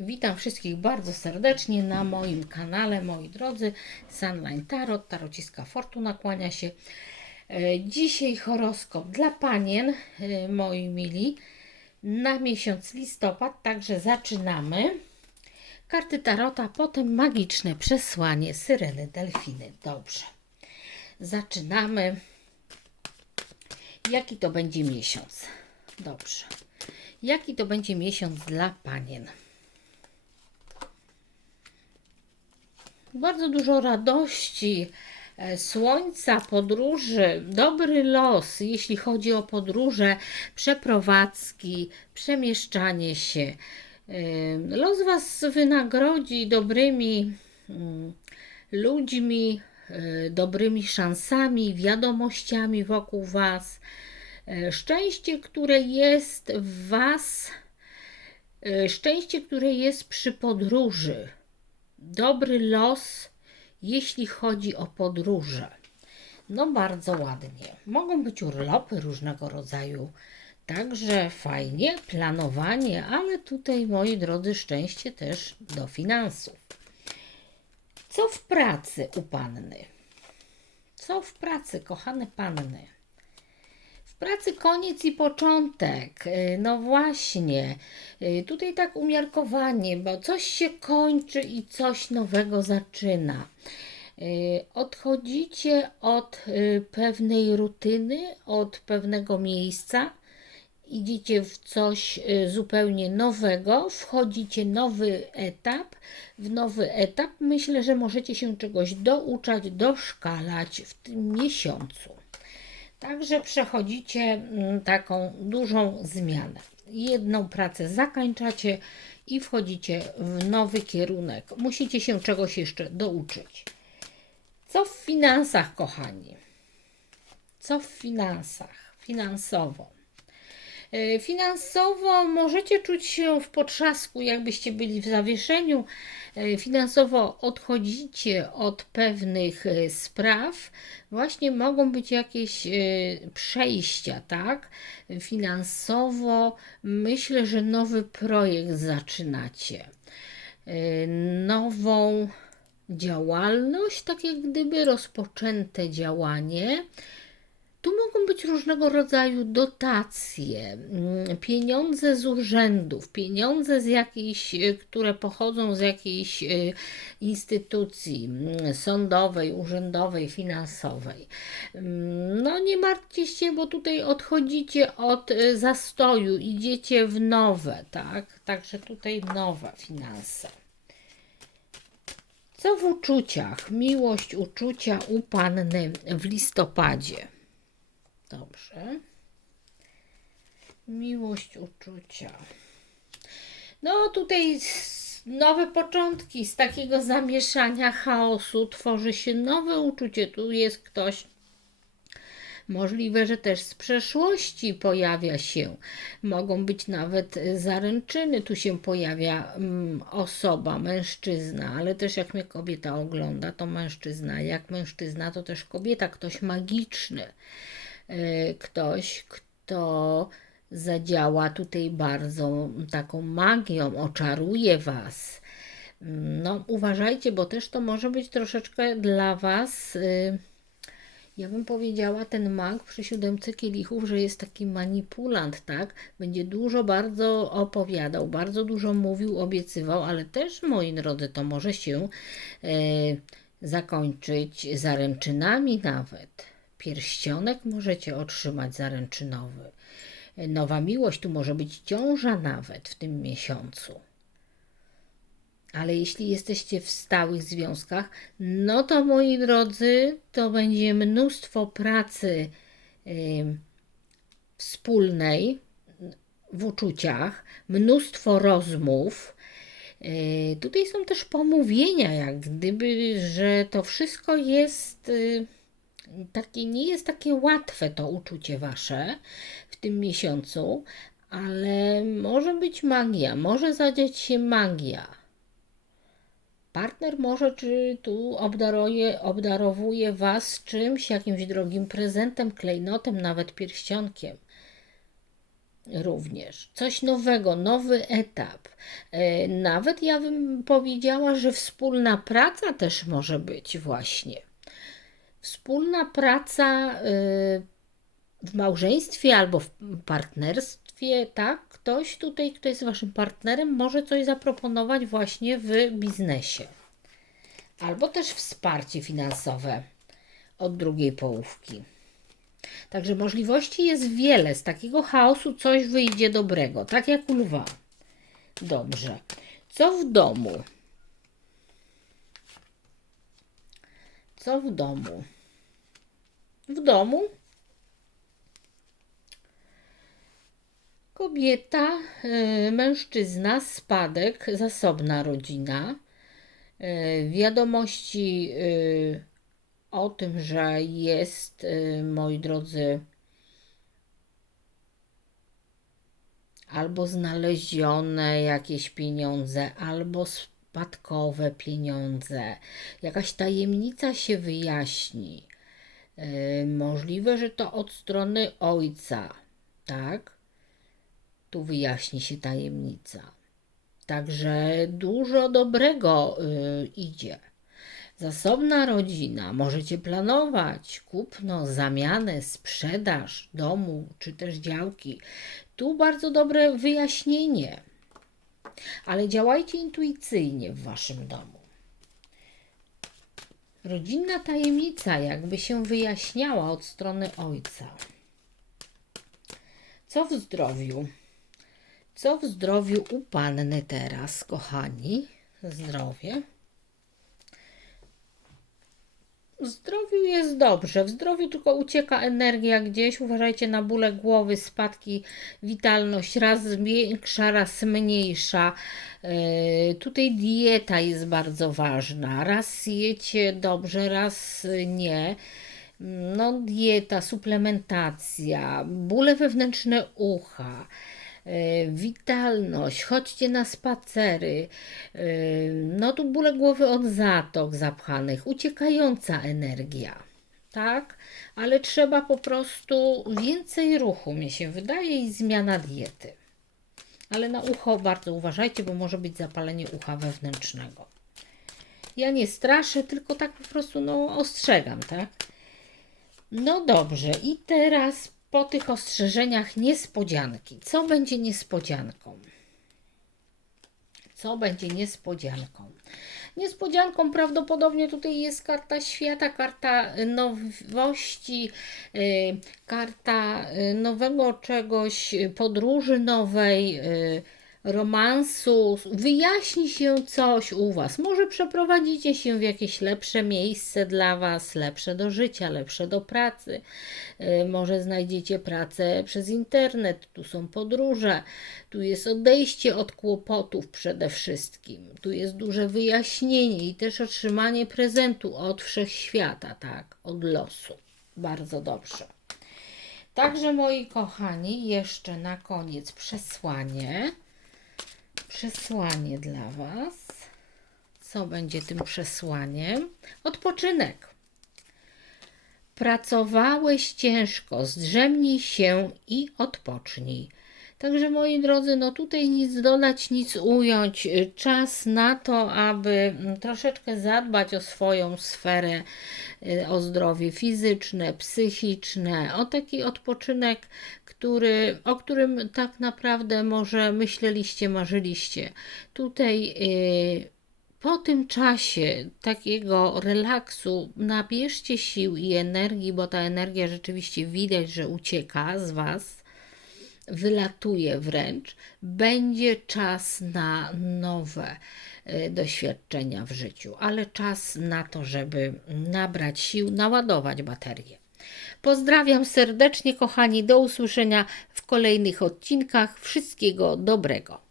Witam wszystkich bardzo serdecznie na moim kanale, moi drodzy. Sunline Tarot, Tarociska Fortuna kłania się. E, Dzisiaj horoskop dla panien, e, moi mili, na miesiąc listopad, także zaczynamy. Karty Tarota, potem magiczne przesłanie Syreny Delfiny. Dobrze. Zaczynamy. Jaki to będzie miesiąc? Dobrze. Jaki to będzie miesiąc dla panien? Bardzo dużo radości, e, słońca, podróży, dobry los, jeśli chodzi o podróże, przeprowadzki, przemieszczanie się. E, Los Was wynagrodzi dobrymi mm, ludźmi, e, dobrymi szansami, wiadomościami wokół Was. Szczęście, które jest w Was, szczęście, które jest przy podróży dobry los, jeśli chodzi o podróże. No bardzo ładnie. Mogą być urlopy różnego rodzaju. Także fajnie, planowanie, ale tutaj, moi drodzy, szczęście też do finansów. Co w pracy u panny? Co w pracy, kochane panny? Pracy koniec i początek. Y, No właśnie. Y, Tutaj tak umiarkowanie, bo coś się kończy i coś nowego zaczyna. Y, Odchodzicie od pewnej rutyny, od pewnego miejsca, idziecie w coś zupełnie nowego, wchodzicie nowy etap. W nowy etap myślę, że możecie się czegoś douczać, doszkalać w tym miesiącu. Także przechodzicie mm, taką dużą zmianę. Jedną pracę zakończacie i wchodzicie w nowy kierunek. Musicie się czegoś jeszcze douczyć. Co w finansach, kochani? Co w finansach? Finansowo. E, Finansowo możecie czuć się w potrzasku, jakbyście byli w zawieszeniu. E, Finansowo odchodzicie od pewnych e, spraw. Właśnie mogą być jakieś przejścia, tak? Finansowo myślę, że nowy projekt zaczynacie. Nową działalność, tak jak gdyby rozpoczęte działanie. Tu mogą być różnego rodzaju dotacje, mm, pieniądze z urzędów, pieniądze z jakiejś, y, które pochodzą z jakiejś y, instytucji mm, sądowej, urzędowej, finansowej. Mm, No nie martwcie się, bo tutaj odchodzicie od y, zastoju, idziecie w nowe, tak? Także tutaj nowe finanse. Co w uczuciach? Miłość, uczucia u panny w listopadzie. Dobrze. Miłość, uczucia. No tutaj nowe początki z takiego zamieszania, chaosu tworzy się nowe uczucie. Tu jest ktoś, Możliwe, że też z przeszłości pojawia się. Mogą być nawet zaręczyny. Tu się pojawia mm, osoba, mężczyzna, ale też jak mnie kobieta ogląda, to mężczyzna. Jak mężczyzna, to też kobieta, ktoś magiczny. Y, Ktoś, kto zadziała tutaj bardzo taką magią, oczaruje Was. No, uważajcie, bo też to może być troszeczkę dla Was. y, ja bym powiedziała, ten mag przy siódemce kielichów, że jest taki manipulant, tak? Będzie dużo bardzo opowiadał, bardzo dużo mówił, obiecywał, ale też, moi drodzy, to może się e, zakończyć zaręczynami nawet. Pierścionek możecie otrzymać zaręczynowy. Nowa miłość, tu może być ciąża nawet w tym miesiącu. Ale jeśli jesteście w stałych związkach, no to moi drodzy, to będzie mnóstwo pracy wspólnej w uczuciach, mnóstwo rozmów. Yy, tutaj są też pomówienia, jak gdyby, że to wszystko jest yy, takie, nie jest takie łatwe to uczucie wasze w tym miesiącu, ale może być magia, może zadziać się magia. Partner może czy tu obdaruje, obdarowuje Was czymś, jakimś drogim prezentem, klejnotem, nawet pierścionkiem. również. Coś nowego, nowy etap. E, Nawet ja bym powiedziała, że wspólna praca też może być właśnie. Wspólna praca y, w małżeństwie albo w partnerstwie, tak? Ktoś tutaj, kto jest waszym partnerem, może coś zaproponować właśnie w biznesie. Albo też wsparcie finansowe od drugiej połówki. Także możliwości jest wiele. Z takiego chaosu coś wyjdzie dobrego, tak jak u lwa. Dobrze. Co w domu? Co w domu? W domu kobieta, y, mężczyzna, spadek, zasobna rodzina. Y, Wiadomości y, o tym, że jest, moi drodzy, albo znalezione jakieś pieniądze, albo spadkowe pieniądze. Jakaś tajemnica się wyjaśni. Y, Możliwe, że to od strony ojca, tak? Tu wyjaśni się tajemnica. Także dużo dobrego y, idzie. Zasobna rodzina, możecie planować kupno, zamianę, sprzedaż domu czy też działki. Tu bardzo dobre wyjaśnienie, ale działajcie intuicyjnie w waszym domu. Rodzinna tajemnica jakby się wyjaśniała od strony ojca. Co w zdrowiu? Co w zdrowiu u panny teraz, kochani? Zdrowie. W zdrowiu jest dobrze. W zdrowiu tylko ucieka energia gdzieś. Uważajcie na bóle głowy, spadki, witalność raz większa, raz mniejsza. Yy, tutaj dieta jest bardzo ważna. Raz jecie dobrze, raz nie. No, dieta, suplementacja, bóle wewnętrzne ucha witalność, chodźcie na spacery, e, no tu bóle głowy od zatok zapchanych, uciekająca energia, tak? Ale trzeba po prostu więcej ruchu, mi się wydaje, i zmiana diety. Ale na ucho bardzo uważajcie, bo może być zapalenie ucha wewnętrznego. Ja nie straszę, tylko tak po prostu no, ostrzegam, tak? No dobrze, i teraz po tych ostrzeżeniach niespodzianki. Co będzie niespodzianką? Co będzie niespodzianką? Niespodzianką prawdopodobnie tutaj jest karta świata, karta nowości, y, karta y, nowego czegoś, podróży nowej, y, romansu. Wyjaśni się coś u Was. Może przeprowadzicie się w jakieś lepsze miejsce dla Was, lepsze do życia, lepsze do pracy. Y, Może znajdziecie pracę przez internet. Tu są podróże. Tu jest odejście od kłopotów przede wszystkim. Tu jest duże wyjaśnienie i też otrzymanie prezentu od wszechświata, tak, od losu. Bardzo dobrze. Także moi kochani, jeszcze na koniec przesłanie. Przesłanie dla Was. Co będzie tym przesłaniem? Odpoczynek. Pracowałeś ciężko, zdrzemnij się i odpocznij. Także moi drodzy, no tutaj nic dodać, nic ująć. Y, Czas na to, aby mm, troszeczkę zadbać o swoją sferę, y, o zdrowie fizyczne, psychiczne, o taki odpoczynek, który, o którym tak naprawdę może myśleliście, marzyliście. Tutaj y, po tym czasie takiego relaksu nabierzcie sił i energii, bo ta energia rzeczywiście widać, że ucieka z Was, wylatuje wręcz. Będzie czas na nowe e, doświadczenia w życiu, ale czas na to, żeby nabrać sił, naładować baterię. Pozdrawiam serdecznie, kochani. Do usłyszenia w kolejnych odcinkach. Wszystkiego dobrego.